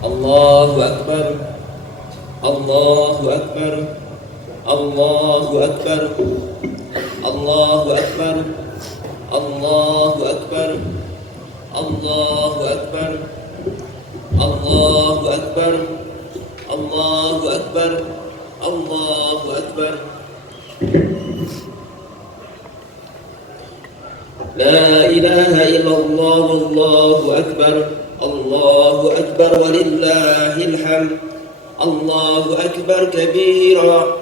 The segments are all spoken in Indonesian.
Allahu Akbar, Allahu Akbar, Allahu Akbar, Allahu Akbar, Allahu Akbar, Allahu Akbar, Allahu Akbar, Allahu Akbar, Allahu Akbar. La ilaha illallah, Allahu Akbar, Allahu Akbar walillahil hamd. Allahu Akbar kabira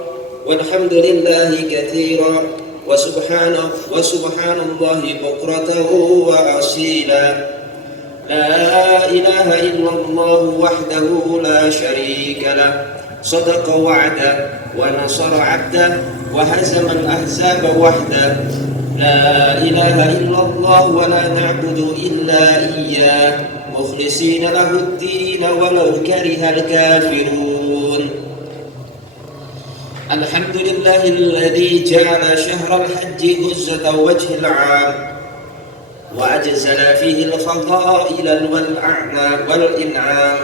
walhamdulillahi katsira wa subhanallahi bukratan wa asila. La ilaha illallah wahdahu la sharika lah. Sadaqa wa'da wa nasara 'abda wa hazama al-ahzaba wahda. La ilaha illallah wa la na'budu illa iyyah mukhlishina lahu ad-din walau karihal kafirun. Alhamdulillahilladzi ja'ala shahral hajji huzzata wajhil 'am wa ajzala fihi al-fadaila wal in'am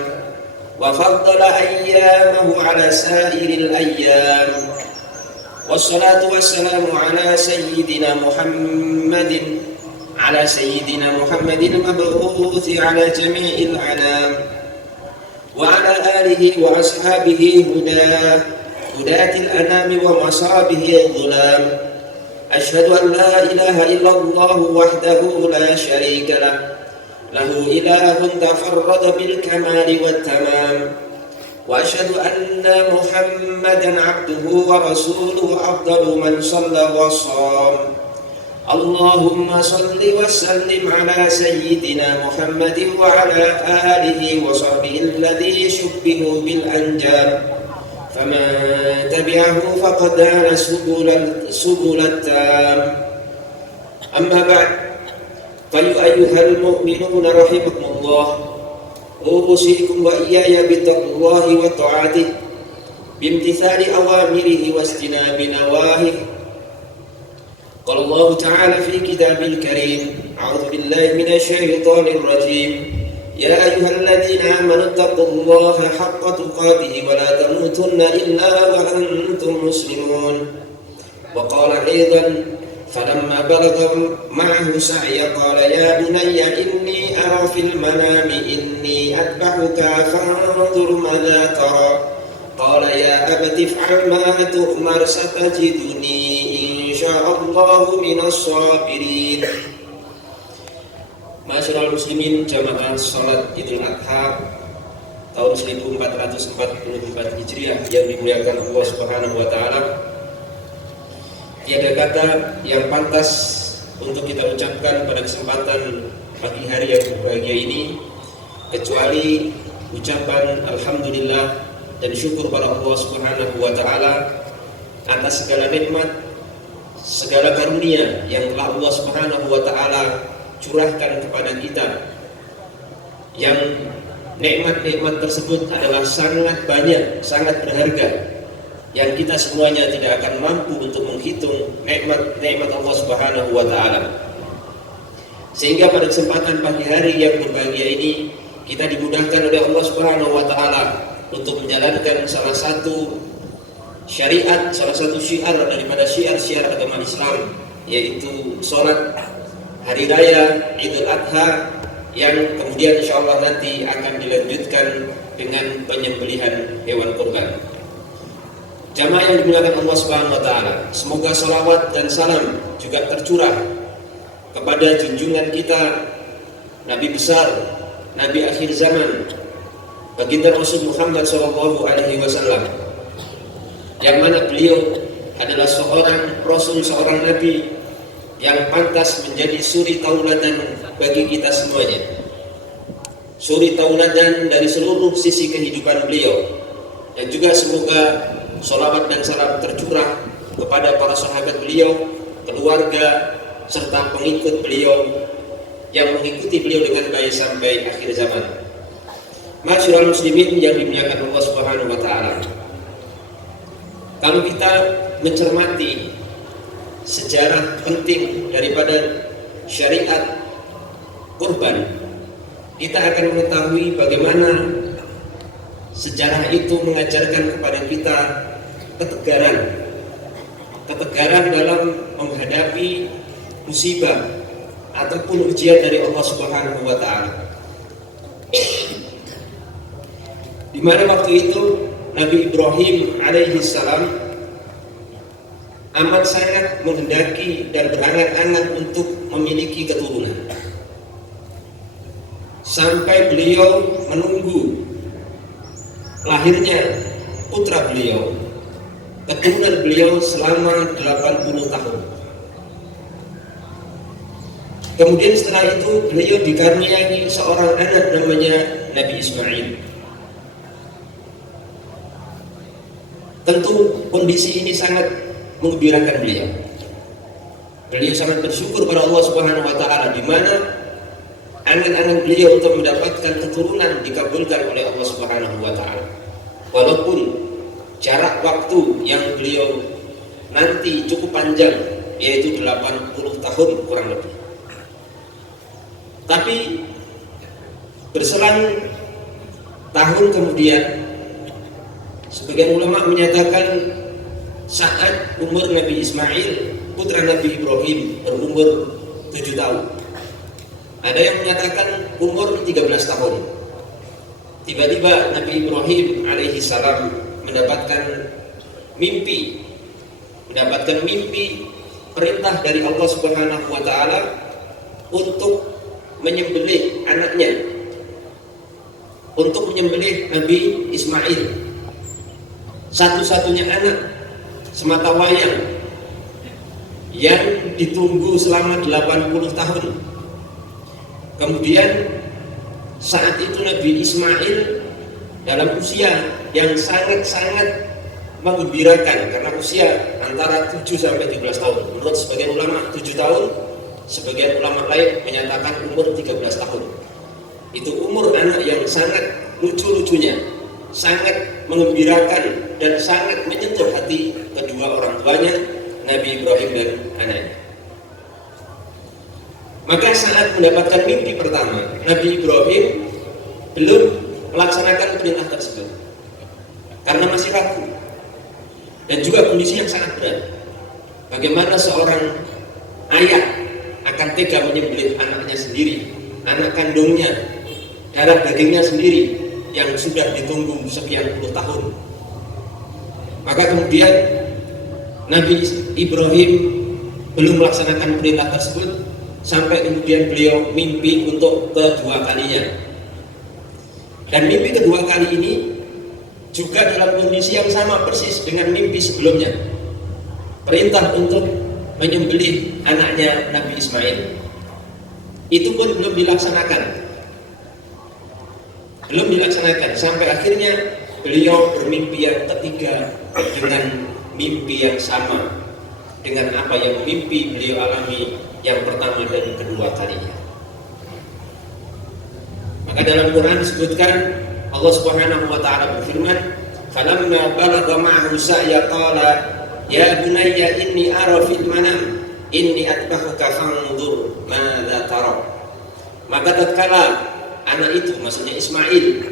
wa faddala ayyamahu 'ala sa'iril ayyam. Wassalatu wassalamu ala sayyidina Muhammadin al-mab'uthi ala jami'il anam wa ala alihi wa ashabihi hudatil anami wa masabihi dhulam. Ashhadu an la ilaha illallah wahdahu la sharika lah, lahu ilahun tafarrada bil kamali wat tamam. Wa asyhadu anna Muhammadan abduhu wa rasuluhu afdalu man shalla wa sham. Allahumma salli wa sallim ala sayyidina Muhammadin wa ala alihi wa sahbihi alladhi shubbihu bil anjam. Faman tabi'ahu faqad ala subulat tam. Amma ba'd, fa ayyuhal mu'minuna rahimakumullah, usikum wa iyaya bittaqullahi wa ta'atih bimtithali awamirihi wa istinabi nawahi. Qala Allah ta'ala fi kitabil karim, a'udzu billahi minasy syaithanir rajim. Ya ayyuhalladzina amanu taqullaha haqqa tuqatih wa la tamutunna illa wa antum muslimun. Wa qala aidan falamma balagha ma'ahu sa'ya qala ya bunayya inni ara fil manami inni atba'uka fanzur madza tara. Qala ya abati if'al ma tu'mar satajiduni insyaallahu minas sabirin. Ma'asyiral muslimin, jamaah salat Idul Adha tahun 1444 Hijriah yang dimuliakan Allah Subhanahu wa taala. Tiada kata yang pantas untuk kita ucapkan pada kesempatan pagi hari yang berbahagia ini kecuali ucapan alhamdulillah dan syukur pada Allah Subhanahu wa taala atas segala nikmat, segala karunia yang telah Allah Subhanahu wa taala curahkan kepada kita. Yang nikmat-nikmat tersebut adalah sangat banyak, sangat berharga, yang kita semuanya tidak akan mampu untuk menghitung nikmat-nikmat Allah Subhanahu wa taala. Sehingga pada kesempatan pagi hari yang berbahagia ini kita dimudahkan oleh Allah Subhanahu wa taala untuk menjalankan salah satu syariat, salah satu syiar daripada syiar-syiar agama Islam, yaitu salat hari raya Idul Adha yang kemudian insyaallah nanti akan dilanjutkan dengan penyembelihan hewan kurban. Jamaah yang dimuliakan Allah Subhanahu wa taala, semoga salawat dan salam juga tercurah kepada junjungan kita, Nabi besar, Nabi akhir zaman, baginda Rasul Muhammad sallallahu alaihi wasallam, yang mana beliau adalah seorang rasul, seorang nabi yang pantas menjadi suri tauladan bagi kita semuanya. Suri tauladan dari seluruh sisi kehidupan beliau. Dan juga semoga sholawat dan salam tercurah kepada para sahabat beliau, keluarga, serta pengikut beliau yang mengikuti beliau dengan baik sampai akhir zaman. Ma'asyiral muslimin yang dimuliakan Allah Subhanahu wa taala. Kalau kita mencermati sejarah penting daripada syariat kurban, kita akan mengetahui bagaimana Sejarah itu mengajarkan kepada kita ketegaran dalam menghadapi musibah ataupun ujian dari Allah Subhanahu wa taala. Di mana waktu itu Nabi Ibrahim alaihi salam amat sangat menghendaki dan berangan-angan untuk memiliki keturunan. Sampai beliau menunggu lahirnya putra beliau, keturunan beliau selama 80 tahun. Kemudian setelah itu beliau dikaruniai seorang anak namanya Nabi Ismail. Tentu kondisi ini sangat menggembirakan beliau. Beliau sangat bersyukur pada Allah Subhanahu wa taala, di mana angan-angan beliau untuk mendapatkan keturunan dikabulkan oleh Allah Subhanahu wa taala. Walaupun jarak waktu yang beliau nanti cukup panjang, yaitu 80 tahun kurang lebih. Tapi berselang tahun kemudian, sebagian ulama menyatakan saat umur Nabi Ismail, putra Nabi Ibrahim, berumur 7 tahun. Ada yang menyatakan umur 13 tahun. Tiba-tiba Nabi Ibrahim alaihi salam mendapatkan mimpi perintah dari Allah Subhanahu wa taala untuk menyembelih anaknya, untuk menyembelih Nabi Ismail, satu-satunya anak semata wayang yang ditunggu selama 80 tahun. Kemudian saat itu Nabi Ismail dalam usia yang sangat-sangat menggembirakan, karena usia antara 7 sampai 13 tahun. Menurut sebagian ulama 7 tahun, sebagian ulama lain menyatakan umur 13 tahun. Itu umur anak yang sangat lucu-lucunya, sangat mengembirakan dan sangat menyentuh hati kedua orang tuanya, Nabi Ibrahim dan anaknya. Maka saat mendapatkan mimpi pertama, Nabi Ibrahim belum melaksanakan perintah tersebut karena masih ragu dan juga kondisi yang sangat berat. Bagaimana seorang ayah akan tega menyembelih anaknya sendiri, anak kandungnya, darah dagingnya sendiri yang sudah ditunggu sekian puluh tahun. Maka kemudian Nabi Ibrahim belum melaksanakan perintah tersebut sampai kemudian beliau mimpi untuk kedua kalinya. Dan mimpi kedua kali ini juga dalam kondisi yang sama persis dengan mimpi sebelumnya. Perintah untuk menyembelih anaknya Nabi Ismail. Itu pun belum dilaksanakan. Sampai akhirnya beliau bermimpi yang ketiga dengan mimpi yang sama dengan apa yang mimpi beliau alami yang pertama dan kedua kalinya. Maka dalam Quran disebutkan Allah Subhanahu wa taala berfirman, "Falamma balagha ma'ahu sa'ya qala ya bunayya inni ara fil manam inni atbahuka fanzur madza tara." Maka tatkala anak itu, maksudnya Ismail,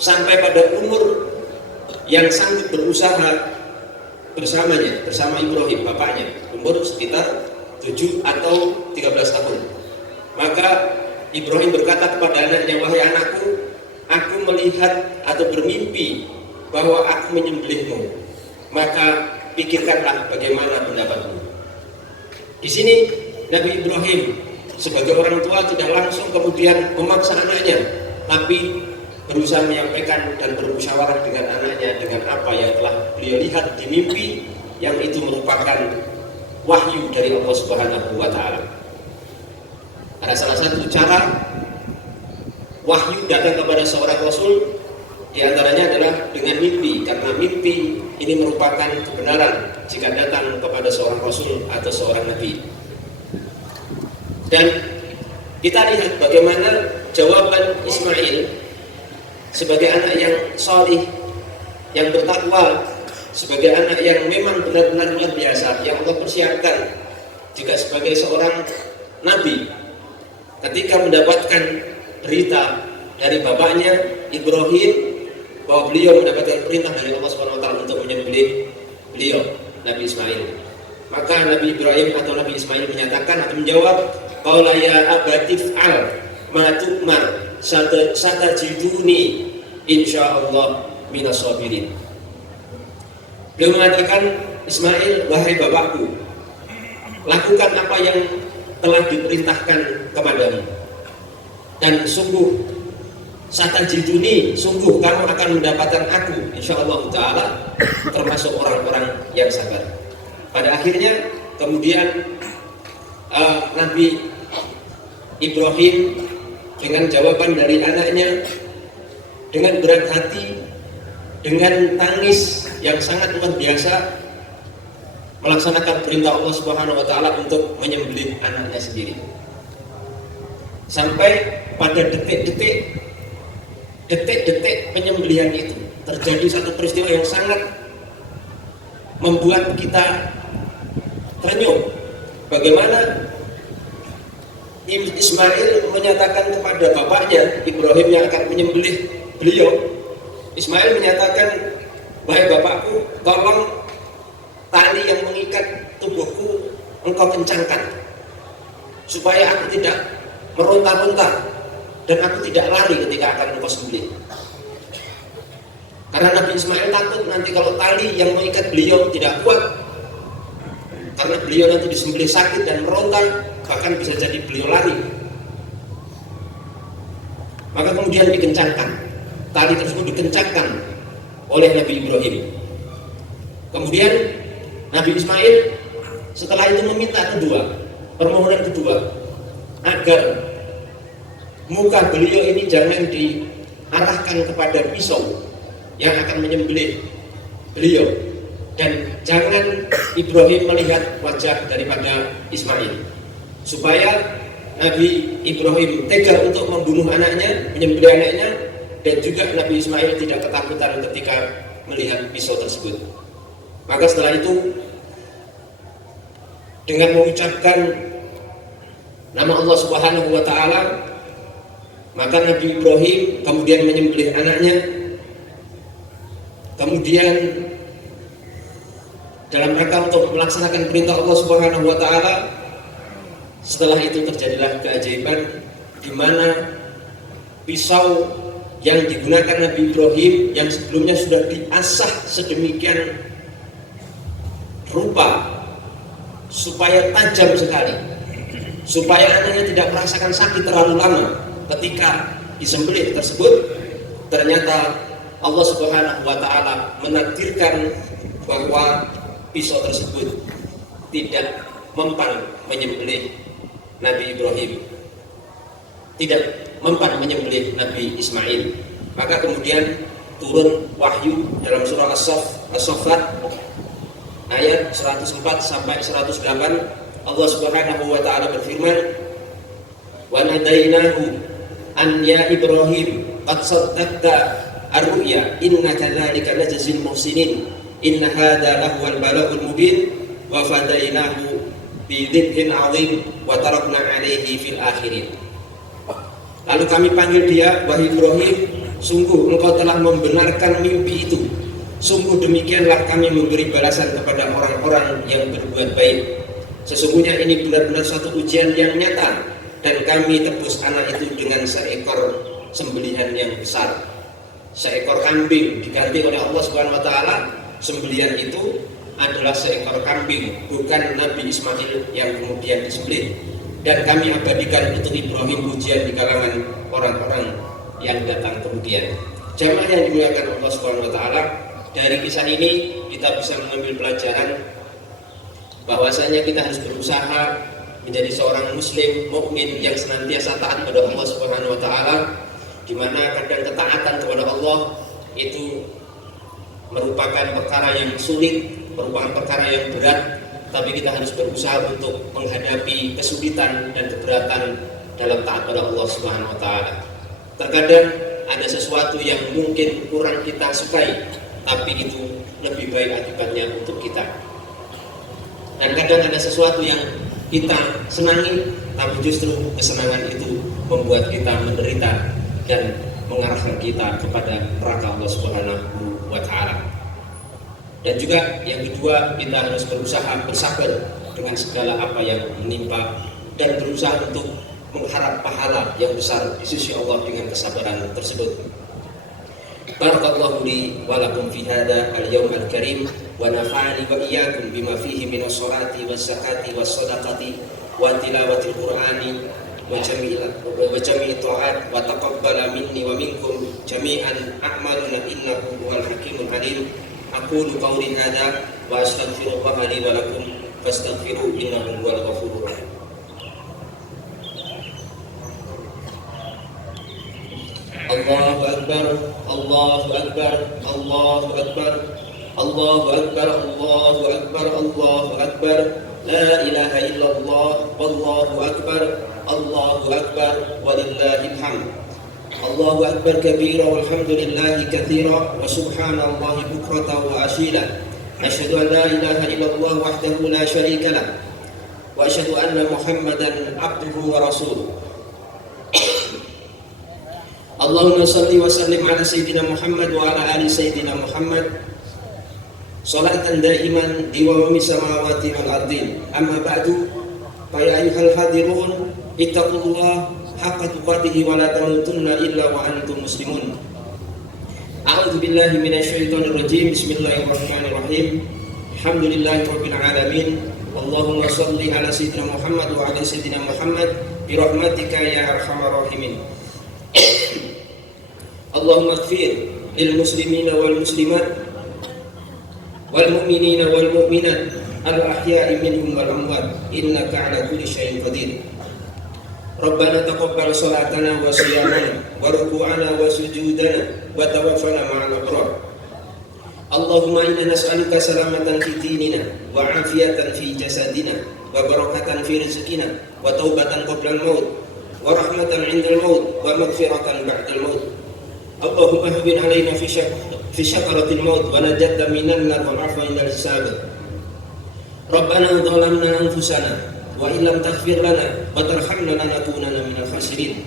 sampai pada umur yang sanggup berusaha bersamanya, bersama Ibrahim bapaknya, umur sekitar 7 atau 13 tahun. Maka Ibrahim berkata kepada anaknya, "Wahai anakku, aku melihat atau bermimpi bahwa aku menyembelihmu. Maka pikirkanlah bagaimana pendapatmu." Di sini Nabi Ibrahim sebagai orang tua tidak langsung kemudian memaksa anaknya, tapi berusaha menyampaikan dan bermusyawarah dengan anaknya dengan apa yang telah beliau lihat di mimpi, yang itu merupakan wahyu dari Allah Subhanahu wa taala. Ada salah satu cara wahyu datang kepada seorang rasul, di antaranya adalah dengan mimpi, karena mimpi ini merupakan kebenaran jika datang kepada seorang rasul atau seorang nabi. Dan kita lihat bagaimana jawaban Ismail sebagai anak yang salih, yang bertakwa, sebagai anak yang memang benar-benar luar biasa, yang Allah persiapkan juga sebagai seorang nabi. Ketika mendapatkan berita dari bapaknya Ibrahim bahwa beliau mendapatkan perintah dari Allah Subhanahu wa taala untuk menyembelih beliau, Nabi Ismail. Maka Nabi Ibrahim atau Nabi Ismail menyatakan atau menjawab, qala ya abati fa'al ma tu'mar satajiduni insyaallah minas sabirin. Beliau mengatakan, Ismail, wahai bapakku, lakukan apa yang telah diperintahkan kepadamu, dan sungguh satajiduni, sungguh kamu akan mendapatkan aku insyaallah ta'ala termasuk orang-orang yang sabar. Pada akhirnya kemudian Nabi Ibrahim dengan jawaban dari anaknya, dengan berat hati, dengan tangis yang sangat luar biasa, melaksanakan perintah Allah Subhanahu wa taala untuk menyembelih anaknya sendiri. Sampai pada detik-detik penyembelihan itu terjadi satu peristiwa yang sangat membuat kita terenyuh. Bagaimana Ismail menyatakan kepada bapaknya Ibrahim yang akan menyembelih beliau. Ismail menyatakan, wahai bapakku, tolong tali yang mengikat tubuhku engkau kencangkan supaya aku tidak meronta-ronta dan aku tidak lari ketika akan engkau sembelih. Karena Nabi Ismail takut nanti kalau tali yang mengikat beliau tidak kuat, karena beliau nanti disembelih sakit dan meronta, bahkan bisa jadi beliau lari. Maka kemudian dikencangkan, tali tersebut dikencangkan oleh Nabi Ibrahim. Kemudian Nabi Ismail setelah itu meminta permohonan kedua, agar muka beliau ini jangan diarahkan kepada pisau yang akan menyembelih beliau, dan jangan Ibrahim melihat wajah daripada Ismail, supaya Nabi Ibrahim tega untuk membunuh anaknya, menyembelih anaknya, dan juga Nabi Ismail tidak ketakutan ketika melihat pisau tersebut. Maka setelah itu, dengan mengucapkan nama Allah Subhanahu wa taala, maka Nabi Ibrahim kemudian menyembelih anaknya. Kemudian dalam rangka untuk melaksanakan perintah Allah Subhanahu wa taala, setelah itu terjadilah keajaiban di mana pisau yang digunakan Nabi Ibrahim yang sebelumnya sudah diasah sedemikian rupa supaya tajam sekali, supaya anaknya tidak merasakan sakit terlalu lama ketika disembelih tersebut, ternyata Allah Subhanahu wa taala menakdirkan bahwa pisau tersebut tidak mempan menyembelih Nabi Ibrahim, tidak mempan menyembelih Nabi Ismail. Maka kemudian turun wahyu dalam surah As-Saffat ayat 104 sampai 108. Allah Subhanahu wa taala berfirman, "Wa nadainahu an ya Ibrahim qad saddaqta ar-ru'ya inna kadzalika najzil muhsinin inna hadza lahuwal bala'ul mubin wa fadainahu bi dzikrin 'adzim wa tarakna 'alaihi fil akhirin." Lalu kami panggil dia, wahai Ibrahim, sungguh engkau telah membenarkan mimpi itu. Sungguh demikianlah kami memberi balasan kepada orang-orang yang berbuat baik. Sesungguhnya ini benar-benar suatu ujian yang nyata, dan kami tebus anak itu dengan seekor sembelihan yang besar. Seekor kambing diganti oleh Allah Subhanahu wa taala. Sembelihan itu adalah seekor kambing, bukan Nabi Ismail yang kemudian disembelih. Dan kami abadikan untuk Ibrahim ujian di kalangan orang-orang yang datang kemudian. Jamaah yang dimuliakan Allah Subhanahu wa taala, dari kisah ini kita bisa mengambil pelajaran bahwasanya kita harus berusaha menjadi seorang muslim mukmin yang senantiasa taat kepada Allah Subhanahu wa taala, di mana kadang ketaatan kepada Allah itu merupakan perkara yang sulit, merupakan perkara yang berat, tapi kita harus berusaha untuk menghadapi kesulitan dan keberatan dalam taat pada Allah Subhanahu wa taala. Terkadang ada sesuatu yang mungkin kurang kita sukai, tapi itu lebih baik akibatnya untuk kita. Dan kadang ada sesuatu yang kita senangi, tapi justru kesenangan itu membuat kita menderita dan mengarahkan kita kepada neraka Allah Subhanahu wa taala. Dan juga yang kedua, kita harus berusaha bersabar dengan segala apa yang menimpa dan berusaha untuk mengharap pahala yang besar di sisi Allah dengan kesabaran tersebut. Barakallahu li wa lakum fi hadha al-yawm al-karim wa nafa'ani wa iyyakum bima fihi min as-salati was-zakati was-sadaqati wa tilawatil qur'ani wa jami'i ta'at wa taqabbala minni wa minkum jami'an a'maluna innahu huwal hakimul alim. Aqulu qawli hadha wa astaghfirullaha li wa lakum fastaghfiruhu innahu huwal ghafurur rahim. Allahu akbar, Allahu akbar, Allahu akbar, Allahu akbar, Allahu akbar, Allahu akbar. La ilaha illallah, wallahu akbar, Allahu akbar, walillahil hamd. Allahu akbar kabira walhamdulillahi katsira wa subhanallahi bukratan wa asila. Asyhadu an la ilaha illallah wahdahu la syarika lah wa asyhadu anna Muhammadan abduhu wa rasuluh. Allahumma salli wa sallim ala sayyidina Muhammad wa ala ali sayyidina Muhammad salatan daiman di wawami samawati wal ardin. Amma ba'du, fa ya ayyuhal hadirun ittaqullaha haqqa tuqatih wa la tamutunna illa wa antum muslimun. A'udzu billahi minasyaitonir rajim. Bismillahirrahmanirrahim. Alhamdulillahi rabbil alamin. Allahumma salli ala sayyidina Muhammad wa ala sayyidina Muhammad bi rahmatika ya arhamar rahimin. Allahumma ighfir lil muslimina wal muslimat wal mu'minina wal mu'minat al ahya'i minhum wal amwat innaka ala kulli syai'in qadir. Rabbana taqabbal salatana wa siyamana wa ruku'ana wa sujudana wa tawaffana ma'al abrar. Allahumma inna nas'aluka salamatan fi dinina wa afiyatan fi jasadina wa barakatan fi rizqina wa taubatan qabla al-maut wa rahmatan 'inda al-maut wa maghfiratan ba'da al-maut. Allahumma hawwin 'alaina fi syakaratil maut wa najatna minan nar wal 'afwa 'inda al-hisab. Rabbana dhalamna anfusana wa illam taghfir lana wa tarhamna lanakunanna minal khasirin.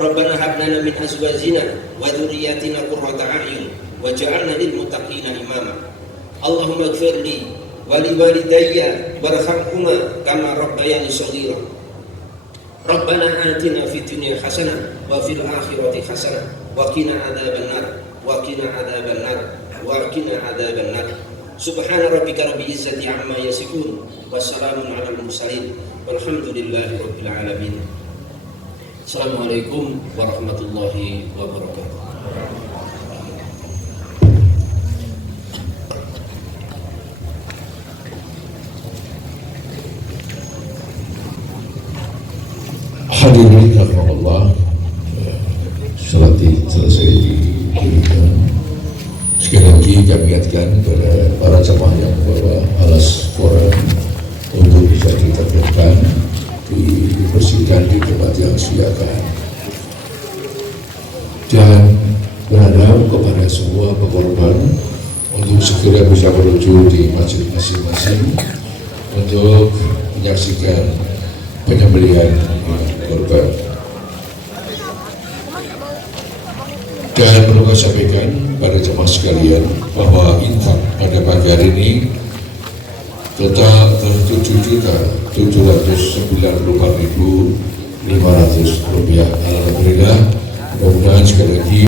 Rabbana hab lana min azwajina wa dhurriyyatina qurrata a'yun waj'alna lil muttaqina imama. Allahumma ighfir li wa li walidayya warhamhuma kama rabbayani shaghira. Rabbana atina fid dunya hasanah wa fil akhirati hasanah wa qina adzaban nar wa qina adzaban nar wa qina adzaban nar. Subhana rabbika rabbil izzati amma yasifun wa salamun alal mursalin walhamdulillahi rabbil alamin. Assalamualaikum warahmatullahi wabarakatuh. Hadirin rahimakumullah, salat selesai didirikan. Sekali lagi kami ingatkan kepada para jamaah yang membawa alas Quran untuk bisa ditertibkan, dibersihkan di tempat yang disediakan, dan berharap kepada semua pekorban untuk segera bisa menuju di masjid masing-masing untuk menyaksikan penyembelihan korban. Dan perlu saya sampaikan pada jemaah sekalian bahwa infak pada pagi hari ini total 7.794.500 rupiah. Alhamdulillah, mudah-mudahan sekali lagi